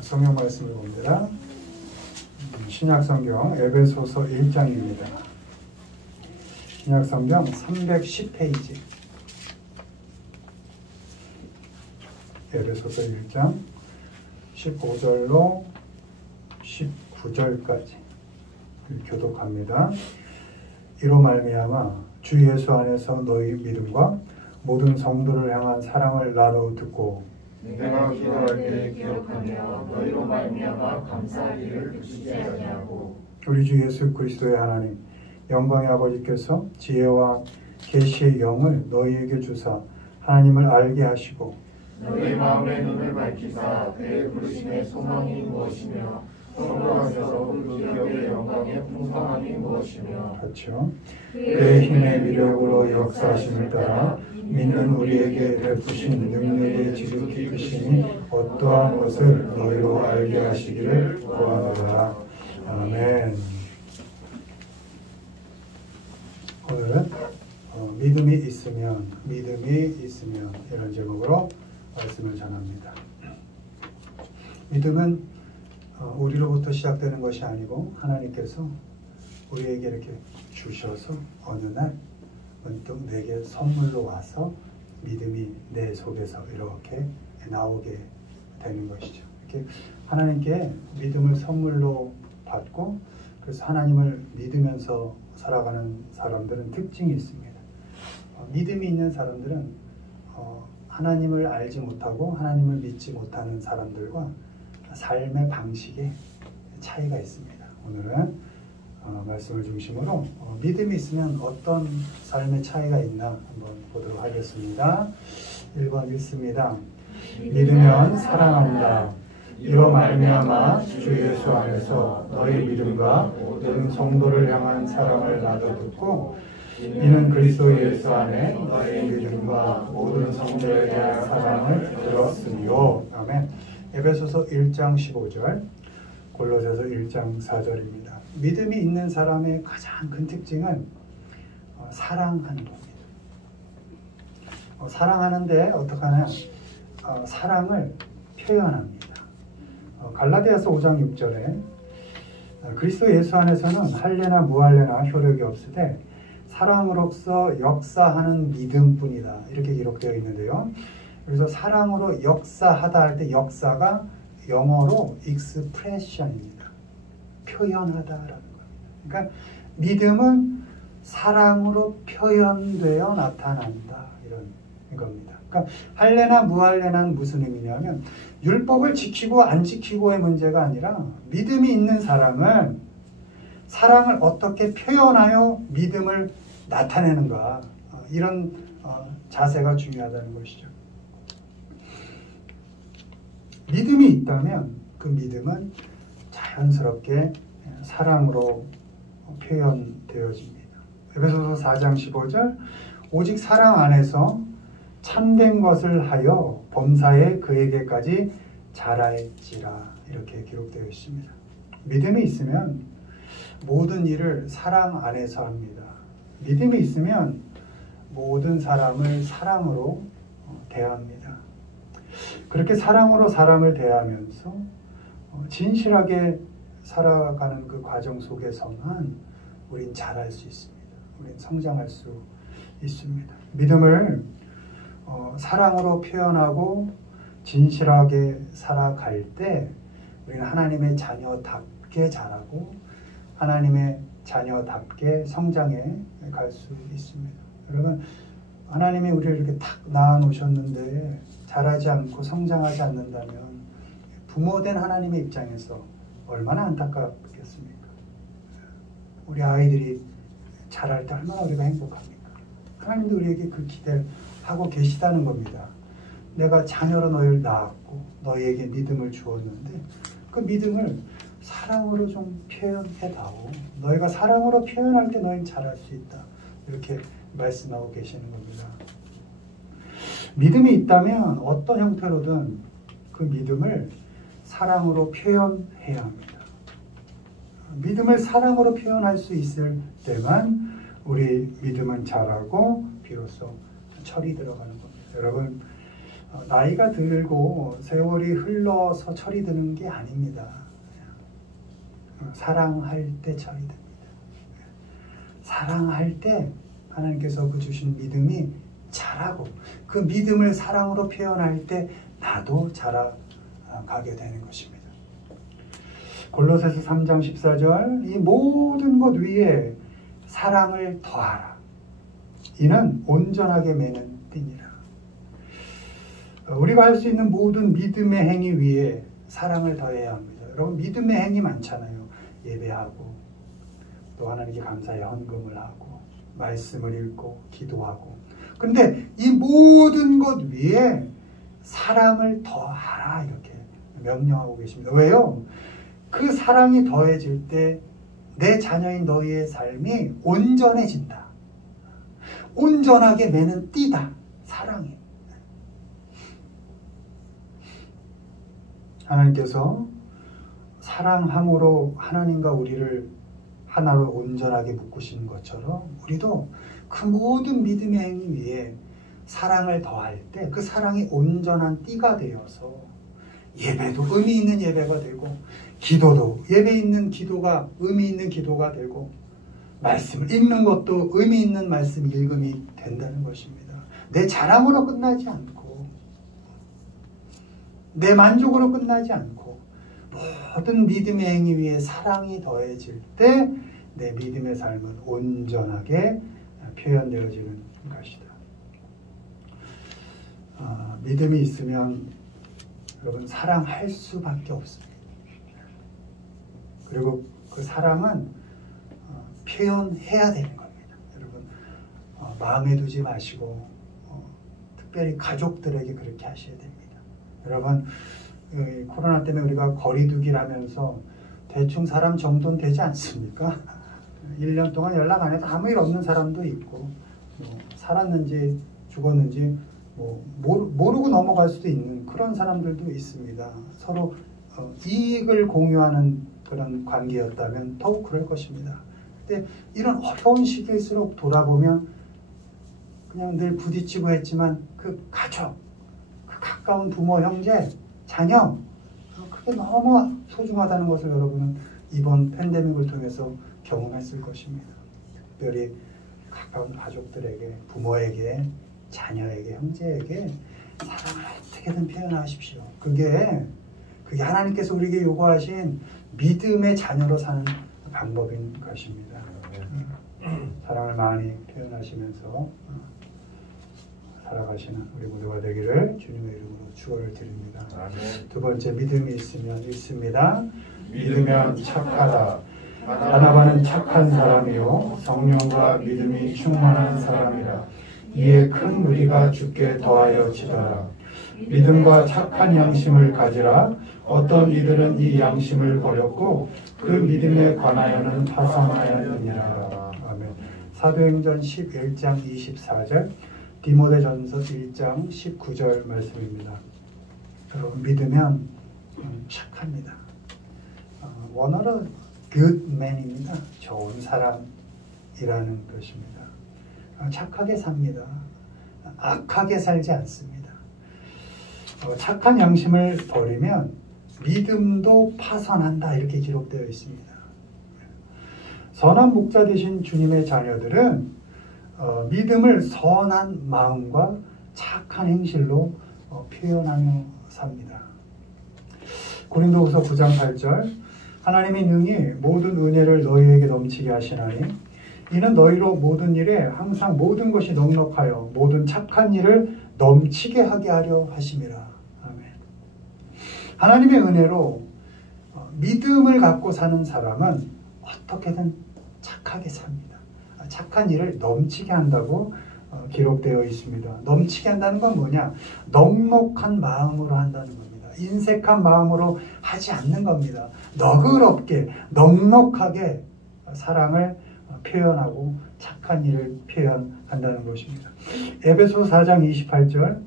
성경 말씀을 봅니다. 신약성경 에베소서 1장입니다. 신약성경 310페이지. 에베소서 1장 15절로 19절까지 교독합니다. 이로 말미암아 주 예수 안에서 너희 믿음과 모든 성도를 향한 사랑을 나도 듣고 내가 기도할 때 기억하며 너희로 말미암아 감사하기를 그치지 아니하고 우리 주 예수 그리스도의 하나님 영광의 아버지께서 지혜와 계시의 영을 너희에게 주사 하나님을 알게 하시고 너희 마음의 눈을 밝히사 그의 부르심의 소망이 무엇이며 성도 안에서 그 기업의 영광의 풍성함이 무엇이며 그렇죠. 그의 힘의 위력으로 역사하심을 따라 믿는 우리에게 베푸신 능력의 지극히 크심이 어떠한 것을 너희로 알게 하시기를 구하노라. 아멘. 오늘은 믿음이 있으면 이런 제목으로 말씀을 전합니다. 믿음은 우리로부터 시작되는 것이 아니고 하나님께서 우리에게 이렇게 주셔서 어느 날 문득 내게 선물로 와서 믿음이 내 속에서 이렇게 나오게 되는 것이죠. 이렇게 하나님께 믿음을 선물로 받고 그래서 하나님을 믿으면서 살아가는 사람들은 특징이 있습니다. 믿음이 있는 사람들은 하나님을 알지 못하고 하나님을 믿지 못하는 사람들과 삶의 방식에 차이가 있습니다. 오늘은 말씀을 중심으로 믿음이 있으면 어떤 삶의 차이가 있나 한번 보도록 하겠습니다. 1번 읽습니다. 믿으면 사랑한다. 이로 말미암아 주 예수 안에서 너희 믿음과 모든 성도를 향한 사랑을 나도 듣고 이는 그리스도 예수 안에 너희 믿음과 모든 성도에 대한 사랑을 들었으리요. 아멘. 에베소서 1장 15절, 골로새서 1장 4절입니다. 믿음이 있는 사람의 가장 큰 특징은 사랑하는 겁니다. 사랑하는데 어떻게 하냐? 사랑을 표현합니다. 갈라디아서 5장 6절에 그리스도 예수 안에서는 할례나 무할례나 효력이 없으되 사랑으로서 역사하는 믿음뿐이다. 이렇게 기록되어 있는데요. 그래서 사랑으로 역사하다 할 때 역사가 영어로 expression입니다. 표현하다라는 겁니다. 그러니까 믿음은 사랑으로 표현되어 나타난다. 이런 겁니다. 그러니까 할례나 무할례는 무슨 의미냐면 율법을 지키고 안 지키고의 문제가 아니라 믿음이 있는 사람은 사랑을 어떻게 표현하여 믿음을 나타내는가 이런 자세가 중요하다는 것이죠. 믿음이 있다면 그 믿음은 자연스럽게 사랑으로 표현되어집니다. 에베소서 4장 15절 오직 사랑 안에서 참된 것을 하여 범사에 그에게까지 자라했지라 이렇게 기록되어 있습니다. 믿음이 있으면 모든 일을 사랑 안에서 합니다. 믿음이 있으면 모든 사람을 사랑으로 대합니다. 그렇게 사랑으로 사람을 대하면서 진실하게 살아가는 그 과정 속에서만 우린 자랄 수 있습니다. 우린 성장할 수 있습니다. 믿음을 사랑으로 표현하고 진실하게 살아갈 때 우리는 하나님의 자녀답게 자라고 하나님의 자녀답게 성장해 갈 수 있습니다. 여러분, 하나님이 우리를 이렇게 탁 낳아놓으셨는데 자라지 않고 성장하지 않는다면 부모된 하나님의 입장에서 얼마나 안타깝겠습니까? 우리 아이들이 자랄 때 얼마나 우리가 행복합니까? 하나님도 우리에게 그 기대를 하고 계시다는 겁니다. 내가 자녀로 너희를 낳았고 너희에게 믿음을 주었는데 그 믿음을 사랑으로 좀 표현해다오. 너희가 사랑으로 표현할 때 너희는 잘할 수 있다. 이렇게 말씀하고 계시는 겁니다. 믿음이 있다면 어떤 형태로든 그 믿음을 사랑으로 표현해야 합니다. 믿음을 사랑으로 표현할 수 있을 때만 우리 믿음은 자라고 비로소 철이 들어가는 겁니다. 여러분, 나이가 들고 세월이 흘러서 철이 드는 게 아닙니다. 사랑할 때 철이 듭니다. 사랑할 때 하나님께서 그 주신 믿음이 자라고 그 믿음을 사랑으로 표현할 때 나도 자라가게 되는 것입니다. 골로새서 3장 14절 이 모든 것 위에 사랑을 더하라. 이는 온전하게 매는 띠니라. 우리가 할 수 있는 모든 믿음의 행위 위에 사랑을 더해야 합니다. 여러분 믿음의 행위 많잖아요. 예배하고 또 하나님께 감사의 헌금을 하고 말씀을 읽고 기도하고 근데 이 모든 것 위에 사랑을 더하라 이렇게 명령하고 계십니다. 왜요? 그 사랑이 더해질 때 내 자녀인 너희의 삶이 온전해진다. 온전하게 매는 띠다. 사랑이. 하나님께서 사랑함으로 하나님과 우리를 하나로 온전하게 묶으시는 것처럼 우리도 그 모든 믿음의 행위 위에 사랑을 더할 때 그 사랑이 온전한 띠가 되어서 예배도 의미 있는 예배가 되고 기도도 예배 있는 기도가 의미 있는 기도가 되고 말씀을 읽는 것도 의미 있는 말씀 읽음이 된다는 것입니다. 내 자랑으로 끝나지 않고 내 만족으로 끝나지 않고 모든 믿음의 행위 위에 사랑이 더해질 때 내 믿음의 삶은 온전하게 표현되어지는 것이다. 믿음이 있으면 여러분 사랑할 수밖에 없습니다. 그리고 그 사랑은 표현해야 되는 겁니다. 여러분 마음에 두지 마시고 특별히 가족들에게 그렇게 하셔야 됩니다. 여러분 코로나 때문에 우리가 거리두기를 하면서 대충 사람 정도는 되지 않습니까? 1년 동안 연락 안 해도 아무 일 없는 사람도 있고 살았는지 죽었는지 모르고 넘어갈 수도 있는 그런 사람들도 있습니다. 서로 이익을 공유하는 그런 관계였다면 더욱 그럴 것입니다. 근데 이런 어려운 시기일수록 돌아보면 그냥 늘 부딪히고 했지만 그 가족, 그 가까운 부모, 형제, 자녀 그게 너무 소중하다는 것을 여러분은 이번 팬데믹을 통해서 경험했을 것입니다. 특별히 가까운 가족들에게, 부모에게, 자녀에게, 형제에게 사랑을 어떻게든 표현하십시오. 그게 하나님께서 우리에게 요구하신 믿음의 자녀로 사는 방법인 것입니다. 사랑을 많이 표현하시면서 살아가시는 우리 모두가 되기를 주님의 이름으로 축원을 드립니다. 아멘. 두 번째, 믿음이 있으면 있습니다. 믿으면 착하다. 바나바는 착한 사람이요 성령과 믿음이 충만한 사람이라. 이에 큰 무리가 주께 더하여 지더라. 믿음과 착한 양심을 가지라. 어떤 이들은 이 양심을 버렸고 그 믿음에 관하여는 파산하였느니라. 아멘. 사도행전 11장 24절, 디모데전서 1장 19절 말씀입니다. 여러분 믿으면 착합니다. 원어는 good man입니다. 좋은 사람이라는 뜻입니다. 착하게 삽니다. 악하게 살지 않습니다. 착한 양심을 버리면 믿음도 파산한다 이렇게 기록되어 있습니다. 선한 목자 되신 주님의 자녀들은 믿음을 선한 마음과 착한 행실로 표현하며 삽니다. 고린도후서 9장 8절, 하나님이 능히 모든 은혜를 너희에게 넘치게 하시나니 이는 너희로 모든 일에 항상 모든 것이 넉넉하여 모든 착한 일을 넘치게 하게 하려 하심이라. 아멘. 하나님의 은혜로 믿음을 갖고 사는 사람은 어떻게든 착하게 삽니다. 착한 일을 넘치게 한다고 기록되어 있습니다. 넘치게 한다는 건 뭐냐? 넉넉한 마음으로 한다는 겁니다. 인색한 마음으로 하지 않는 겁니다. 너그럽게 넉넉하게 사랑을 표현하고 착한 일을 표현한다는 것입니다. 에베소 4장 28절,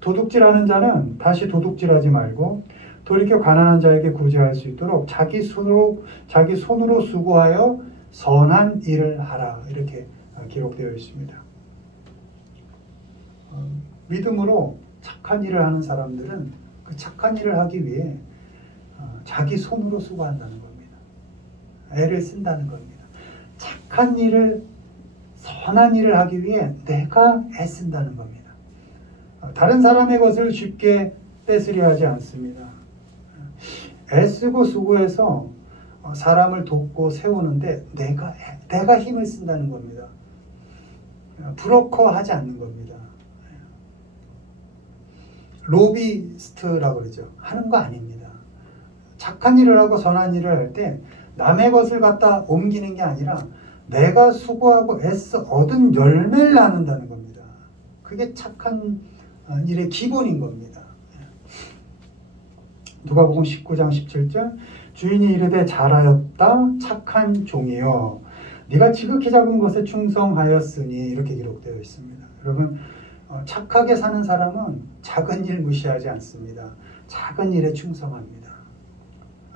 도둑질하는 자는 다시 도둑질하지 말고 돌이켜 가난한 자에게 구제할 수 있도록 자기 손으로 수고하여 선한 일을 하라 이렇게 기록되어 있습니다. 믿음으로 착한 일을 하는 사람들은 그 착한 일을 하기 위해 자기 손으로 수고한다는 겁니다. 애를 쓴다는 겁니다. 착한 일을, 선한 일을 하기 위해 내가 애쓴다는 겁니다. 다른 사람의 것을 쉽게 뺏으려 하지 않습니다. 애쓰고 수고해서 사람을 돕고 세우는데 내가 힘을 쓴다는 겁니다. 브로커 하지 않는 겁니다. 로비스트라고 그러죠. 하는 거 아닙니다. 착한 일을 하고 선한 일을 할 때 남의 것을 갖다 옮기는 게 아니라 내가 수고하고 애써 얻은 열매를 나눈다는 겁니다. 그게 착한 일의 기본인 겁니다. 누가복음 19장 17절 주인이 이르되 잘하였다 착한 종이여 네가 지극히 작은 것에 충성하였으니 이렇게 기록되어 있습니다. 여러분 착하게 사는 사람은 작은 일 무시하지 않습니다. 작은 일에 충성합니다.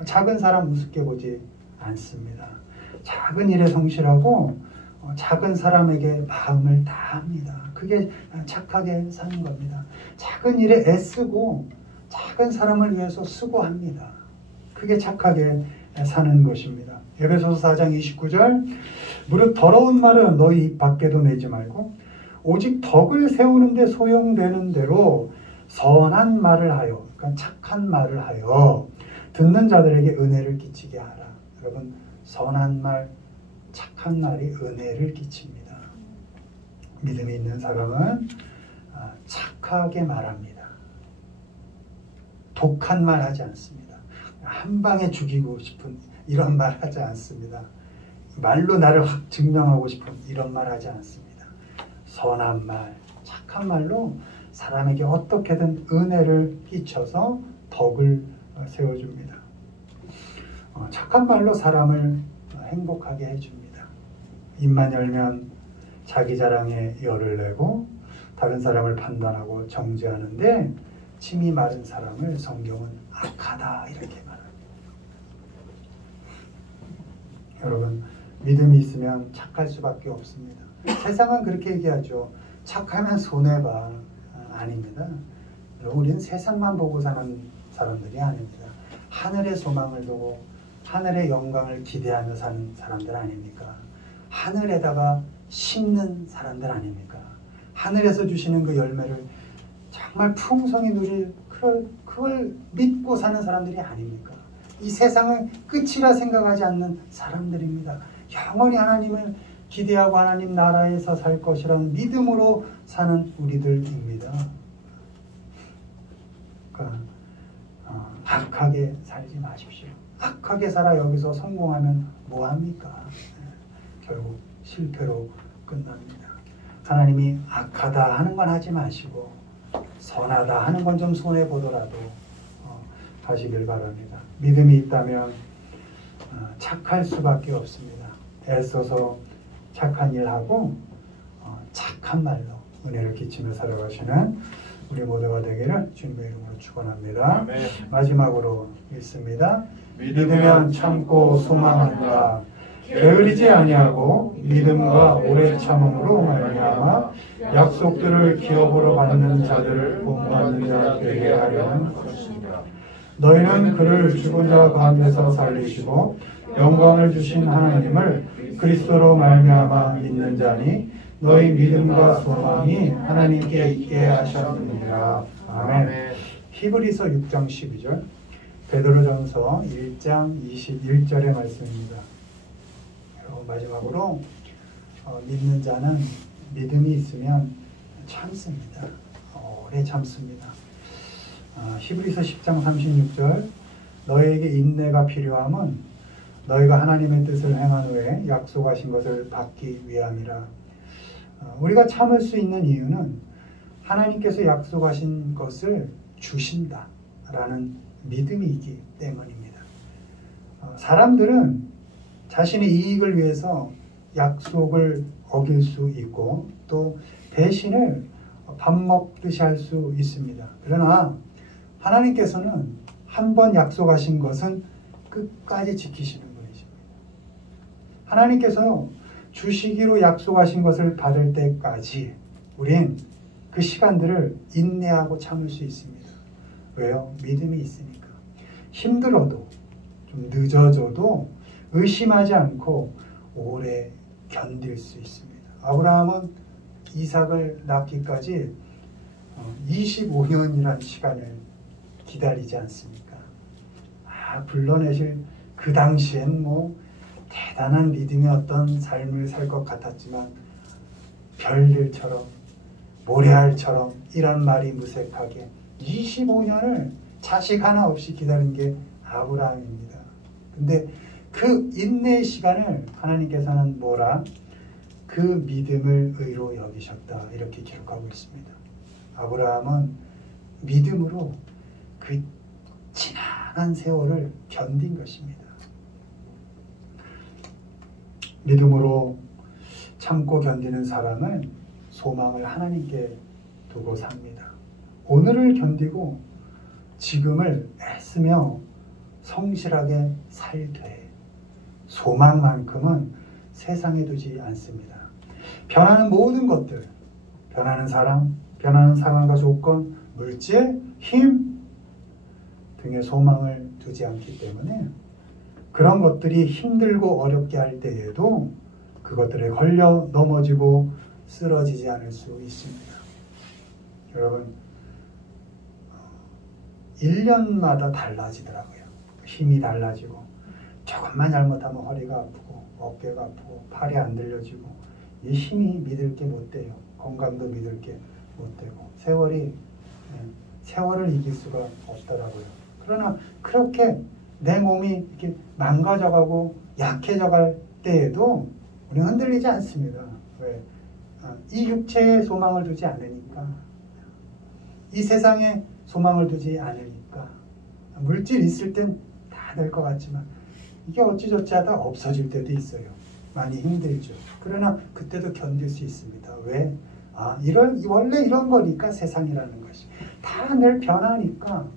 작은 사람 우습게 보지 않습니다. 작은 일에 성실하고 작은 사람에게 마음을 다합니다. 그게 착하게 사는 겁니다. 작은 일에 애쓰고 작은 사람을 위해서 수고합니다. 그게 착하게 사는 것입니다. 에베소서 4장 29절 무릇 더러운 말은 너희 입 밖에도 내지 말고 오직 덕을 세우는데 소용되는 대로 선한 말을 하여, 그러니까 착한 말을 하여 듣는 자들에게 은혜를 끼치게 하라. 여러분 선한 말, 착한 말이 은혜를 끼칩니다. 믿음이 있는 사람은 착하게 말합니다. 독한 말 하지 않습니다. 한 방에 죽이고 싶은 이런 말 하지 않습니다. 말로 나를 확 증명하고 싶은 이런 말 하지 않습니다. 선한 말, 착한 말로 사람에게 어떻게든 은혜를 끼쳐서 덕을 세워줍니다. 착한 말로 사람을 행복하게 해줍니다. 입만 열면 자기 자랑에 열을 내고 다른 사람을 판단하고 정죄하는데 침이 마른 사람을 성경은 악하다 이렇게 말합니다. 여러분 믿음이 있으면 착할 수밖에 없습니다. 세상은 그렇게 얘기하죠. 착하면 손해봐. 아닙니다. 우리는 세상만 보고 사는 사람들이 아닙니다. 하늘의 소망을 두고 하늘의 영광을 기대하며 사는 사람들 아닙니까? 하늘에다가 심는 사람들 아닙니까? 하늘에서 주시는 그 열매를 정말 풍성히 누릴 그걸 믿고 사는 사람들이 아닙니까? 이 세상은 끝이라 생각하지 않는 사람들입니다. 영원히 하나님을 기대하고 하나님 나라에서 살 것이라는 믿음으로 사는 우리들입니다. 그러니까 악하게 살지 마십시오. 악하게 살아 여기서 성공하면 뭐합니까? 결국 실패로 끝납니다. 하나님이 악하다 하는 건 하지 마시고 선하다 하는 건 좀 손해보더라도 하시길 바랍니다. 믿음이 있다면 착할 수밖에 없습니다. 애써서 착한 일하고 착한 말로 은혜를 끼치며 살아가시는 우리 모두가 되기를 주님의 이름으로 축원합니다. 마지막으로 읽습니다. 믿으면 참고 소망한다. 게으르지 아니하고 믿음과 오래 참음으로 말미암아 약속들을 기업으로 받는 자들을 본받는 자 되게 하려는 것입니다. 너희는 그를 죽은 자 가운데서 살리시고 영광을 주신 하나님을 그리스도로 말미암아 믿는 자니 너희 믿음과 소망이 하나님께 있게 하셨느니라. 아멘. 히브리서 6장 12절 베드로전서 1장 21절의 말씀입니다. 마지막으로 믿는 자는 믿음이 있으면 참습니다. 오래 참습니다. 히브리서 10장 36절 너희에게 인내가 필요함은 너희가 하나님의 뜻을 행한 후에 약속하신 것을 받기 위함이라. 우리가 참을 수 있는 이유는 하나님께서 약속하신 것을 주신다라는 믿음이 있기 때문입니다. 사람들은 자신의 이익을 위해서 약속을 어길 수 있고 또 배신을 밥 먹듯이 할 수 있습니다. 그러나 하나님께서는 한 번 약속하신 것은 끝까지 지키시는 분이십니다. 하나님께서 주시기로 약속하신 것을 받을 때까지 우린 그 그 시간들을 인내하고 참을 수 있습니다. 왜요? 믿음이 있으니까. 힘들어도 좀 늦어져도 의심하지 않고 오래 견딜 수 있습니다. 아브라함은 이삭을 낳기까지 25년이라는 시간을 기다리지 않습니까? 불러내실 그 당시엔 뭐 대단한 믿음의 어떤 삶을 살 것 같았지만 별일처럼 모래알처럼 이런 말이 무색하게 25년을 자식 하나 없이 기다린 게 아브라함입니다. 근데 그 인내의 시간을 하나님께서는 뭐라? 그 믿음을 의로 여기셨다 이렇게 기록하고 있습니다. 아브라함은 믿음으로 그 지난한 세월을 견딘 것입니다. 믿음으로 참고 견디는 사람은 소망을 하나님께 두고 삽니다. 오늘을 견디고 지금을 애쓰며 성실하게 살되 소망만큼은 세상에 두지 않습니다. 변하는 모든 것들, 변하는 사람, 변하는 상황과 조건, 물질, 힘 등의 소망을 두지 않기 때문에 그런 것들이 힘들고 어렵게 할 때에도 그것들에 걸려 넘어지고 쓰러지지 않을 수 있습니다. 여러분, 1년마다 달라지더라고요. 힘이 달라지고 조금만 잘못하면 허리가 아프고 어깨가 아프고 팔이 안 들려지고 이 힘이 믿을 게 못 돼요. 건강도 믿을 게 못 되고 세월을 이길 수가 없더라고요. 그러나 그렇게 내 몸이 이렇게 망가져가고 약해져갈 때에도 우리는 흔들리지 않습니다. 왜? 이 육체에 소망을 두지 않으니까, 이 세상에 소망을 두지 않으니까. 물질 있을 땐 다 될 것 같지만 이게 어찌저찌 하다 없어질 때도 있어요. 많이 힘들죠. 그러나 그때도 견딜 수 있습니다. 왜? 원래 이런 거니까 세상이라는 것이. 다 늘 변하니까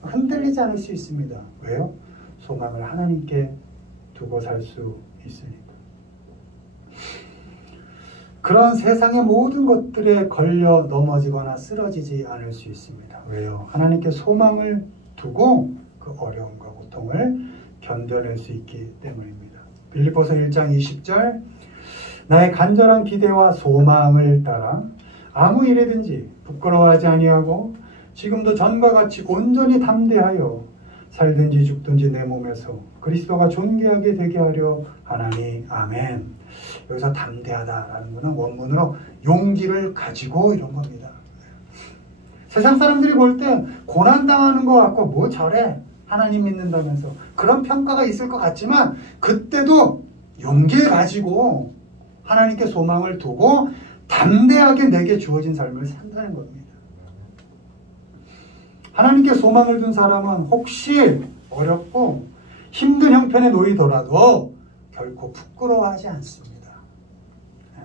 흔들리지 않을 수 있습니다. 왜요? 소망을 하나님께 두고 살 수 있으니까. 그런 세상의 모든 것들에 걸려 넘어지거나 쓰러지지 않을 수 있습니다. 왜요? 하나님께 소망을 두고 그 어려움과 고통을 견뎌낼 수 있기 때문입니다. 빌립보서 1장 20절 나의 간절한 기대와 소망을 따라 아무 일이든지 부끄러워하지 아니하고 지금도 전과 같이 온전히 담대하여 살든지 죽든지 내 몸에서 그리스도가 존귀하게 되게 하려 하나니 아멘. 여기서 담대하다라는 것은 원문으로 용기를 가지고 이런 겁니다. 세상 사람들이 볼 때 고난당하는 것 같고 뭐 저래 하나님 믿는다면서 그런 평가가 있을 것 같지만 그때도 용기를 가지고 하나님께 소망을 두고 담대하게 내게 주어진 삶을 산다는 겁니다. 하나님께 소망을 둔 사람은 혹시 어렵고 힘든 형편에 놓이더라도 결코 부끄러워하지 않습니다.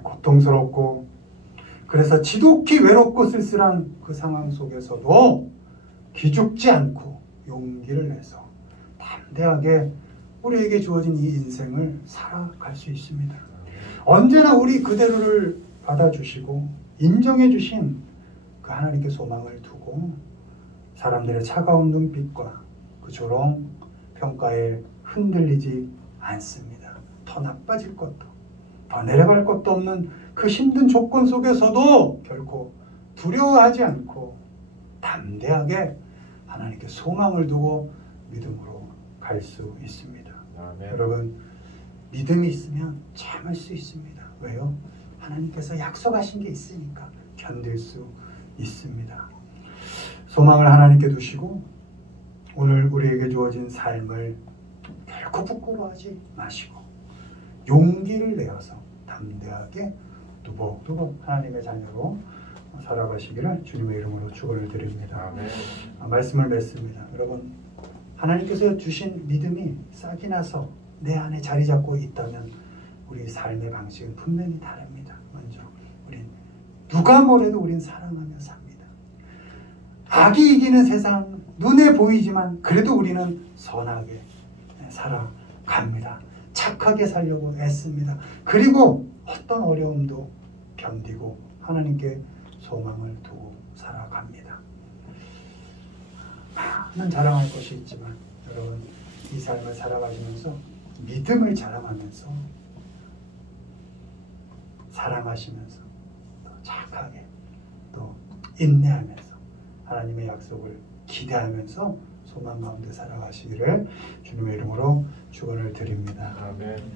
고통스럽고 그래서 지독히 외롭고 쓸쓸한 그 상황 속에서도 기죽지 않고 용기를 내서 담대하게 우리에게 주어진 이 인생을 살아갈 수 있습니다. 언제나 우리 그대로를 받아주시고 인정해 주신 그 하나님께 소망을 두고 사람들의 차가운 눈빛과 그 조롱 평가에 흔들리지 않습니다. 더 나빠질 것도 더 내려갈 것도 없는 그 힘든 조건 속에서도 결코 두려워하지 않고 담대하게 하나님께 소망을 두고 믿음으로 갈 수 있습니다. 아멘. 여러분 믿음이 있으면 참을 수 있습니다. 왜요? 하나님께서 약속하신 게 있으니까 견딜 수 있습니다. 소망을 하나님께 두시고 오늘 우리에게 주어진 삶을 결코 부끄러워하지 마시고 용기를 내어서 담대하게 두벅두벅 하나님의 자녀로 살아가시기를 주님의 이름으로 축원을 드립니다. 아멘. 말씀을 맺습니다. 여러분 하나님께서 주신 믿음이 싹이 나서 내 안에 자리 잡고 있다면 우리 삶의 방식은 분명히 다릅니다. 먼저 우린 누가 뭐래도 우린 사랑하며 삽니다. 악이 이기는 세상 눈에 보이지만 그래도 우리는 선하게 살아갑니다. 착하게 살려고 애씁니다. 그리고 어떤 어려움도 견디고 하나님께 소망을 두고 살아갑니다. 많은 자랑할 것이 있지만 여러분 이 삶을 살아가시면서 믿음을 자랑하면서 사랑하시면서 또 착하게 또 인내하면서 하나님의 약속을 기대하면서 소망 가운데 살아가시기를 주님의 이름으로 축원을 드립니다. 아멘.